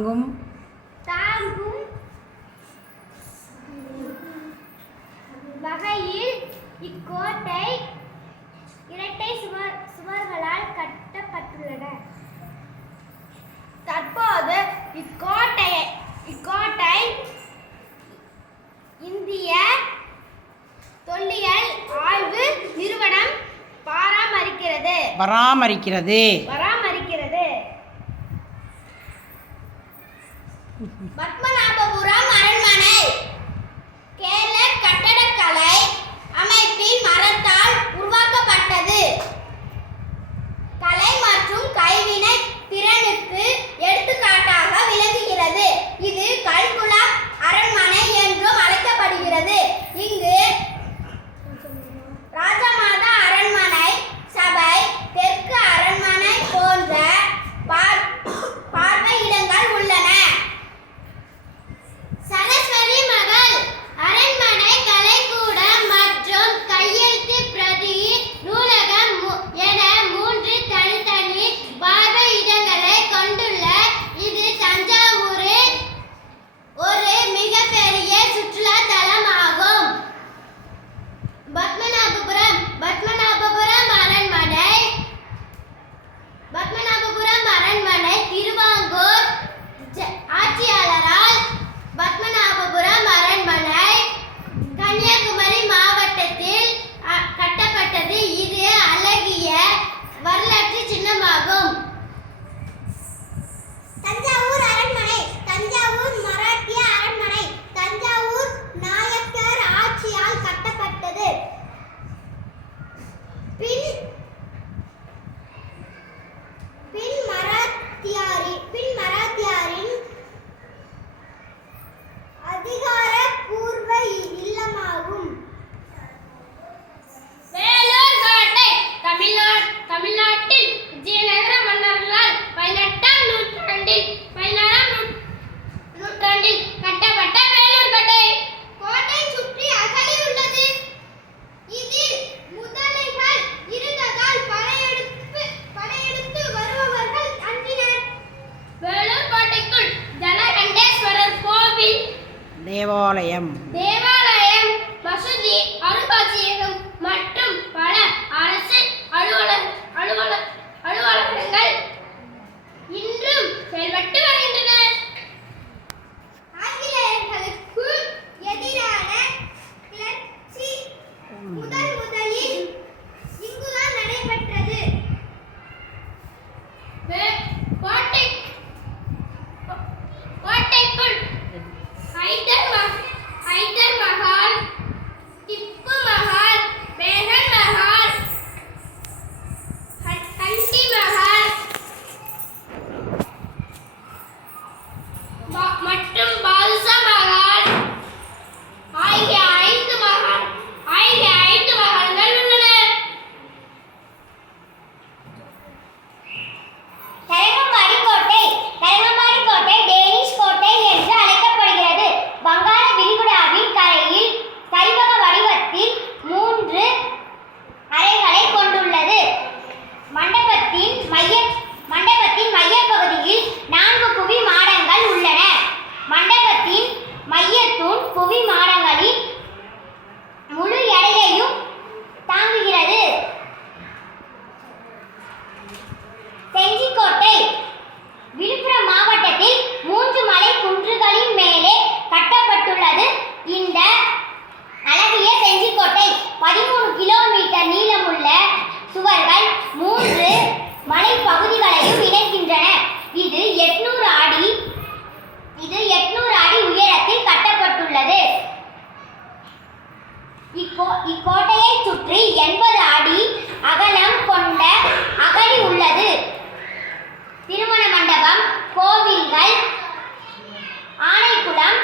தாங்கும் வகையில் இக்கோட்டை இரட்டை சுவர்களால் கட்டப்பட்டுள்ளன. தற்போது இக்கோட்டை இந்திய தொல்லியல் ஆய்வு நிறுவனம் பராமரிக்கிறது. பத்மநாபபுரம் அரண்மனை கேரள கட்டடக்கலை அமைப்பின் மரத்தால் உருவாக்கப்பட்டது. கலை மற்றும் கைவினை திறனுக்கு எடுத்துக்காட்டாக விளங்குகிறது. இது கல்குளம் அரண்மனை என்றும் அழைக்கப்படுகிறது. இங்கு ராஜமாதா அரண்மனை, சபை, தெற்கு அரண்மனை போன்ற பார்வை இடங்கள் உள்ளன. சரஸ்வதி மகள் அரண்மனை கலைக்கூடம் மற்றும் கையெழுத்து பிரதி நூலகம் என 3 தனித்தனி பார்வை இடங்களை கொண்டுள்ள இது தஞ்சாவூரில் ஒரு மிகப்பெரிய சுற்றுலா தலமாகும். பத்மநாபபுரம் அரண்மனை திருவாங்கூர் ஆட்சியாளரால் பத்மநாபபுரம் அரண்மனை கன்னியாகுமரி மாவட்டத்தில் கட்டப்பட்டது. இது அழகிய வரலாற்று சின்னமாகும். தஞ்சாவூர் அரண்மனை தஞ்சாவூர் மராட்டிய அரண்மனை தஞ்சாவூர் நாயக்கர் ஆட்சியால் கட்டப்பட்டது. பின் மராத்தியாரின் அதிகாரப்பூர்வ இல்லமாகும். வேலூர் கோட்டை தமிழ்நாட்டில் விஜயநகர மன்னர்களால் 18ஆம் நூற்றாண்டில் கட்டப்பட்ட வேலூர் கோட்டை. கோட்டை சுற்றி அகழி உள்ளது. இதில் முதலைகள் இருந்ததால் படையெடுத்து வருபவர்கள் அஞ்சினர். வேலூர் கோட்டைக்குள் ஜலகண்டேஸ்வரர் கோவில், தேவாலயம், மசூதி, அருங்காட்சியகம் மற்றும் பல அரசு அலுவலகங்கள் இன்றும் செயல்பட்டு வருகின்றன. ஆங்கிலேயர்களுக்கு எதிரான கிளர்ச்சி முதலில் இங்குதான் நடைபெற்றது. கோட்டைக்குள் ஹைதர் மஹால், திப்பு மஹால், பேகன் மஹால், ஹண்டி மஹால் மற்றும் பாதுஷா மஹால் ஆகிய 5 மஹால்கள் உள்ளன. தரங்கம்பாடி கோட்டை டேனிஷ் கோட்டை என்று அழைக்கப்படுகிறது. வங்காள விரிகுடாவின் கரையில் சரிவக வடிவத்தில் 3 அறைகளை கொண்டுள்ளது. மண்டபத்தின் மையப்பகுதியில் 4 குவி மாடங்கள் உள்ளன. மண்டபத்தின் மையத்தூண் குவி மாடங்களின் முழு எடையையும் தாங்குகிறது. செஞ்சிக்கோட்டை விழுப்புரம் மாவட்டத்தில் 3 மலை குன்றுகளின் மேலே கட்டப்பட்டுள்ளது. இந்த அழகிய செஞ்சிக்கோட்டை 13 கிலோமீட்டர் நீளமுள்ள சுவர்கள் 3 மலை பகுதிகளையும் இணைக்கின்றன. இது 800 அடி உயரத்தில் கட்டப்பட்டுள்ளது. இக்கோட்டையை சுற்றி 80 அடி அகலம் கொண்ட அகழி உள்ளது. திருமண மண்டபம், கோவில்கள், ஆணைக்குளம்,